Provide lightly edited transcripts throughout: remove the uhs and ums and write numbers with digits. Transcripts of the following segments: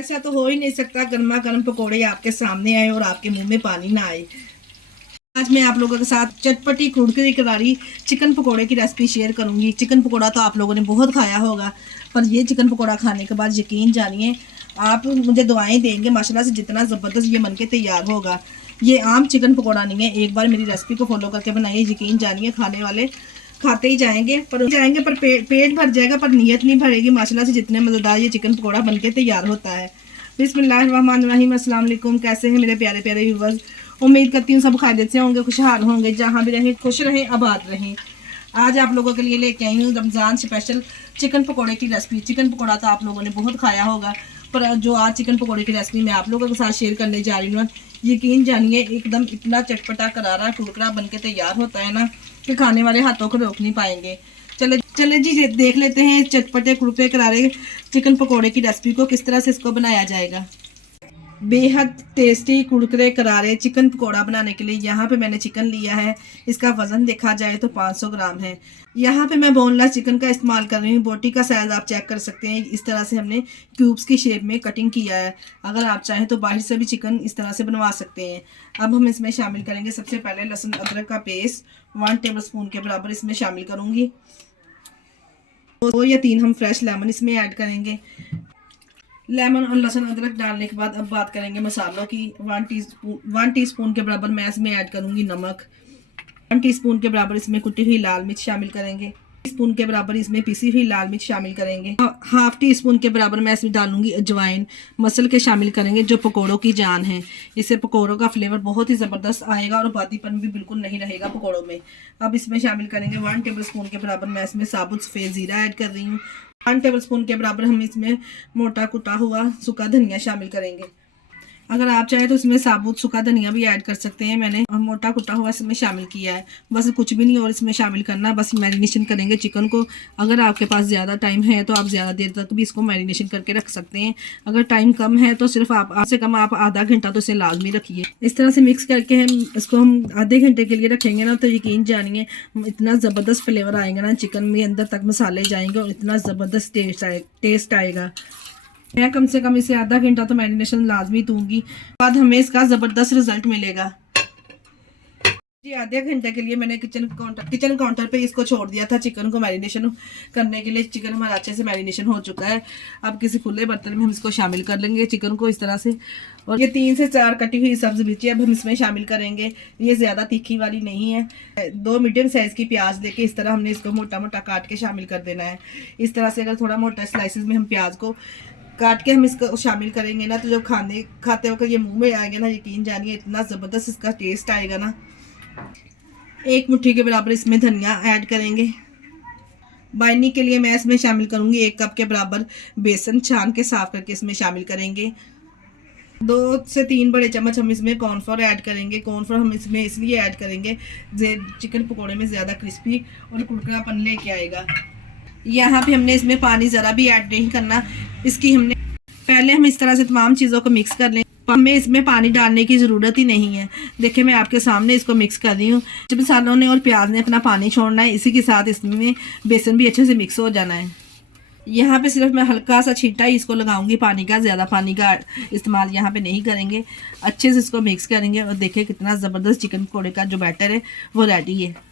ऐसा तो हो ही नहीं सकता गर्मा गर्म पकोड़े आपके सामने आए और आपके मुंह में पानी ना आए। आज मैं आप लोगों के साथ चटपटी कुरकुरी करारी चिकन पकोड़े की रेसिपी शेयर करूंगी। चिकन पकोड़ा तो आप लोगों ने बहुत खाया होगा, पर ये चिकन पकोड़ा खाने के बाद यकीन जानिए आप मुझे दुआएं देंगे माशाल्लाह से जितना ज़बरदस्त ये बनके तैयार होगा। ये आम चिकन पकोड़ा नहीं है, एक बार मेरी रेसिपी को फॉलो करके बनाइए, यकीन जानिए खाने वाले खाते ही जाएंगे पर पेट भर जाएगा, पर नीयत नहीं भरेगी माशाल्लाह से जितने मज़ेदार ये चिकन पकोड़ा बनके तैयार होता है। बिस्मिल्लाहिर्रहमानिर्रहीम, अस्सलाम वालेकुम। कैसे हैं मेरे प्यारे प्यारे व्यूअर्स? उम्मीद करती हूँ सब खैरियत से होंगे, खुशहाल होंगे, जहाँ भी रहें खुश रहें, आबाद रहें। आज आप लोगों के लिए लेके आई हूँ रमज़ान स्पेशल चिकन पकोड़े की रेसिपी। चिकन पकोड़ा तो आप लोगों ने बहुत खाया होगा, पर जो आज चिकन पकोड़े की रेसिपी मैं आप लोगों के साथ शेयर करने जा रही हूँ, यकीन जानिए एकदम इतना चटपटा करारा कुरकुरा बन के तैयार होता है ना कि खाने वाले हाथों को रोक नहीं पाएंगे। चले चले जी देख लेते हैं चटपटे कुरकुरे करारे चिकन पकोड़े की रेसिपी को, किस तरह से इसको बनाया जाएगा। बेहद टेस्टी कुरकुरे करारे चिकन पकोड़ा बनाने के लिए यहाँ पे मैंने चिकन लिया है। इसका वज़न देखा जाए तो 500 ग्राम है। यहाँ पे मैं बोनलेस चिकन का इस्तेमाल कर रही हूँ। बोटी का साइज़ आप चेक कर सकते हैं, इस तरह से हमने क्यूब्स की शेप में कटिंग किया है। अगर आप चाहें तो बाहर से भी चिकन इस तरह से बनवा सकते हैं। अब हम इसमें शामिल करेंगे सबसे पहले लहसुन अदरक का पेस्ट 1 टेबल स्पून के बराबर इसमें शामिल करूँगी। 2 या 3 हम फ्रेश लेमन इसमें ऐड करेंगे। लेमन और लहसुन अदरक डालने के बाद अब बात करेंगे मसालों की। 1 टीस्पून के बराबर मैं इसमें ऐड करूंगी नमक। 1 टीस्पून के बराबर इसमें कुटी हुई लाल मिर्च शामिल करेंगे। टीस्पून के बराबर इसमें पिसी हुई लाल मिर्च शामिल करेंगे। हाफ टी स्पून के बराबर मैं इसमें डालूंगी अजवाइन, मसल के शामिल करेंगे जो पकोड़ों की जान है। इससे पकोड़ों का फ्लेवर बहुत ही ज़बरदस्त आएगा और बादीपन भी बिल्कुल नहीं रहेगा पकोड़ों में। अब इसमें शामिल करेंगे 1 टेबल स्पून के बराबर मैं इसमें साबुत सफ़ेद ज़ीरा ऐड कर रही हूँ। 1 टेबल स्पून के बराबर हम इसमें मोटा कुटा हुआ सूखा धनिया शामिल करेंगे। अगर आप चाहें तो इसमें साबुत सूखा धनिया भी ऐड कर सकते हैं, मैंने मोटा कुटा हुआ इसमें शामिल किया है। बस कुछ भी नहीं और इसमें शामिल करना, बस मैरिनेशन करेंगे चिकन को। अगर आपके पास ज़्यादा टाइम है तो आप ज़्यादा देर तक भी इसको मैरिनेशन करके रख सकते हैं। अगर टाइम कम है तो सिर्फ आप से कम आप आधा घंटा तो इसे लाजमी रखिए। इस तरह से मिक्स करके हम आधे घंटे के लिए रखेंगे ना, तो यकीन जानिए इतना ज़बरदस्त फ्लेवर आएगा ना, चिकन में अंदर तक मसाले जाएंगे और इतना ज़बरदस्त टेस्ट आएगा। मैं कम से कम इसे आधा घंटा तो मैरिनेशन लाजमी दूंगी, बाद हमें इसका ज़बरदस्त रिजल्ट मिलेगा। जी आधे घंटे के लिए मैंने किचन काउंटर पे इसको छोड़ दिया था चिकन को मैरिनेशन करने के लिए। चिकन हमारा अच्छे से मैरिनेशन हो चुका है। अब किसी खुले बर्तन में हम इसको शामिल कर लेंगे चिकन को इस तरह से। और ये 3 से 4 कटी हुई सब्ज़ मिर्ची अब हम इसमें शामिल करेंगे। ये ज़्यादा तीखी वाली नहीं है। 2 मीडियम साइज़ की प्याज लेके इस तरह हमने इसको मोटा मोटा काट के शामिल कर देना है। इस तरह से अगर थोड़ा मोटा स्लाइसिस में हम प्याज को काट के हम इसको शामिल करेंगे ना, तो जब खाते वक्त ये मुंह में आएगा ना, यकीन जानिए इतना ज़बरदस्त इसका टेस्ट आएगा ना। 1 मुट्ठी के बराबर इसमें धनिया ऐड करेंगे। बाइंडिंग के लिए मैं इसमें शामिल करूंगी 1 कप के बराबर बेसन छान के साफ करके इसमें शामिल करेंगे। 2 से 3 बड़े चम्मच हम इसमें कॉर्नफ्लोर ऐड करेंगे। कॉर्नफ्लोर हम इसमें इसलिए ऐड करेंगे चिकन पकोड़े में ज़्यादा क्रिस्पी और कुरकुरापन लेके आएगा। यहाँ पे हमने इसमें पानी ज़रा भी ऐड नहीं करना। पहले हम इस तरह से तमाम चीज़ों को मिक्स कर लें। हमें इसमें पानी डालने की ज़रूरत ही नहीं है। देखिए मैं आपके सामने इसको मिक्स कर रही हूँ। जब मसालों ने और प्याज ने अपना पानी छोड़ना है, इसी के साथ इसमें बेसन भी अच्छे से मिक्स हो जाना है। यहाँ पे सिर्फ मैं हल्का सा छींटा ही इसको लगाऊंगी पानी का, ज़्यादा पानी का इस्तेमाल यहाँ पे नहीं करेंगे। अच्छे से इसको मिक्स करेंगे और देखिए कितना ज़बरदस्त चिकन पकौड़े का जो बैटर है वो रेडी है।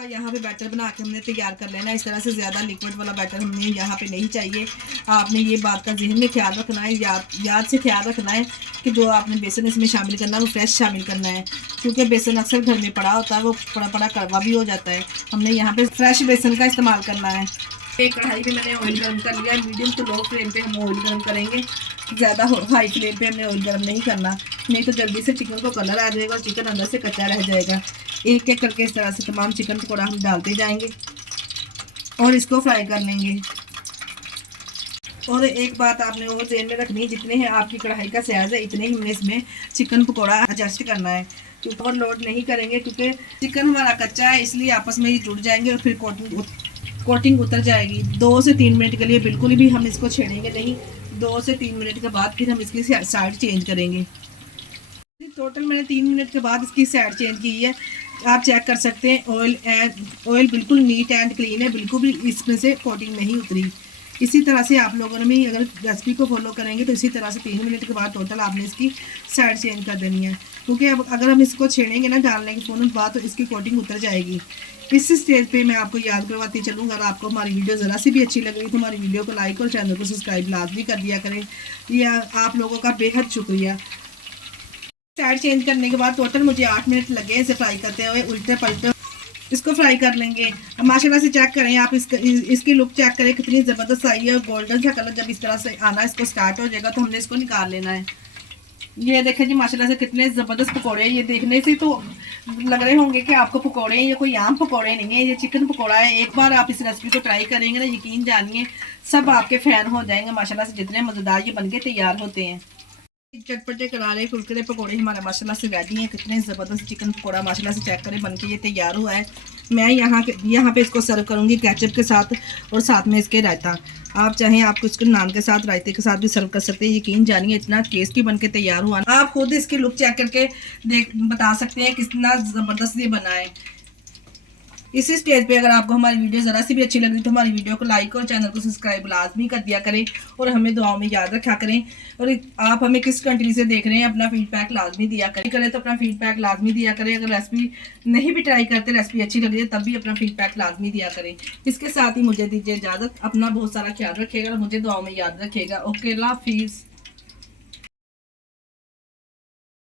यहाँ पे बैटर बना के हमने तैयार कर लेना है। इस तरह से ज़्यादा लिक्विड वाला बैटर हमें यहाँ पे नहीं चाहिए। आपने ये बात का जहन में ख्याल रखना है, याद से ख्याल रखना है कि जो आपने बेसन इसमें शामिल करना है वो फ्रेश शामिल करना है, क्योंकि बेसन अक्सर घर में पड़ा होता है, वो पड़ा कड़वा भी हो जाता है। हमने यहाँ पे फ्रेश बेसन का इस्तेमाल करना है। एक कढ़ाई पे मैंने ऑयल गर्म कर लिया है। मीडियम टू लो फ्लेम पे हम ऑयल गर्म करेंगे। ज़्यादा हाई फ्लेम पे हमने ऑयल गर्म नहीं करना, नहीं तो जल्दी से चिकन को कलर आ जाएगा और चिकन अंदर से कच्चा रह जाएगा। एक एक करके इस तरह से तमाम चिकन पकौड़ा हम डालते जाएंगे और इसको फ्राई कर लेंगे। और एक बात आपने और ध्यान में रखनी है, जितने हैं आपकी कढ़ाई का साइज़ है इतने ही हमने इसमें चिकन पकौड़ा एडजस्ट करना है। ऊपर लोड नहीं करेंगे क्योंकि चिकन हमारा कच्चा है, इसलिए आपस में ही जुड़ जाएंगे और फिर कोटिंग उतर जाएगी। 2 से 3 मिनट के लिए बिल्कुल भी हम इसको छेड़ेंगे नहीं। 2 से 3 मिनट के बाद फिर हम इसकी साइड चेंज करेंगे। टोटल मैंने 3 मिनट के बाद इसकी साइड चेंज की है। आप चेक कर सकते हैं ऑयल बिल्कुल नीट एंड क्लीन है, बिल्कुल भी इसमें से कोटिंग नहीं उतरी। इसी तरह से आप लोगों ने भी अगर रेसिपी को फॉलो करेंगे तो इसी तरह से 3 मिनट के बाद टोटल आपने इसकी साइड चेंज कर देनी है, क्योंकि अब अगर हम इसको छेड़ेंगे ना डालने के फ़ौरन बाद तो इसकी कोटिंग उतर जाएगी। इस स्टेज पे मैं आपको याद करवाती चलूँगा, अगर आपको हमारी वीडियो ज़रा सी भी अच्छी लग रही तो हमारी वीडियो को लाइक और चैनल को सब्सक्राइब लाजमी कर दिया करें। या आप लोगों का बेहद शुक्रिया। साइड चेंज करने के बाद टोटल मुझे 8 मिनट लगे इसे फ्राई करते हुए, उल्टे पलटे इसको फ्राई कर लेंगे। अब माशाल्लाह से चेक करें आप, इसकी लुक चेक करें कितनी ज़बरदस्त आई है। गोल्डन सा कलर जब इस तरह से आना इसको स्टार्ट हो जाएगा तो हमने इसको निकाल लेना है। ये देखें जी माशाल्लाह से कितने ज़बरदस्त पकौड़े हैं। ये देखने से तो लग रहे होंगे कि आपको पकौड़े हैं, ये कोई आम पकौड़े नहीं है, ये चिकन पकौड़ा है। एक बार आप इस रेसिपी को ट्राई करेंगे ना, यकीन जानिए सब आपके फ़ैन हो जाएंगे माशाल्लाह से, जितने मज़ेदार ये बनके तैयार होते हैं। चटपटे करारे कुरकुरे पकौड़े हमारे माशाल्लाह से रेडी हैं। कितने ज़बरदस्त चिकन पकौड़ा माशाल्लाह से चेक करें बनके ये तैयार हुआ है। मैं यहाँ पे इसको सर्व करूँगी केचप के साथ और साथ में इसके रायता। आप चाहें आपको इसको नान के साथ रायते के साथ भी सर्व कर सकते हैं। यकीन जानिए इतना टेस्टी बनके तैयार हुआ, आप खुद इसकी लुक चेक करके बता सकते हैं कितना ज़बरदस्त ये बना है। इसी स्टेज पे अगर आपको हमारी वीडियो ज़रा सी भी अच्छी लगी तो हमारी वीडियो को लाइक और चैनल को सब्सक्राइब लाजमी कर दिया करें और हमें दुआओं में याद रखा करें। और आप हमें किस कंट्री से देख रहे हैं अपना फीडबैक लाजमी दिया करें तो अपना फीडबैक लाजमी दिया करें। अगर रेसिपी नहीं भी ट्राई करते, रेसिपी अच्छी लग रही है तब भी अपना फीडबैक लाजमी दिया करें। इसके साथ ही मुझे दीजिए इजाज़त, अपना बहुत सारा ख्याल रखिएगा और मुझे दुआओं में याद रखिएगा। ओके, अल्लाह हाफिज़।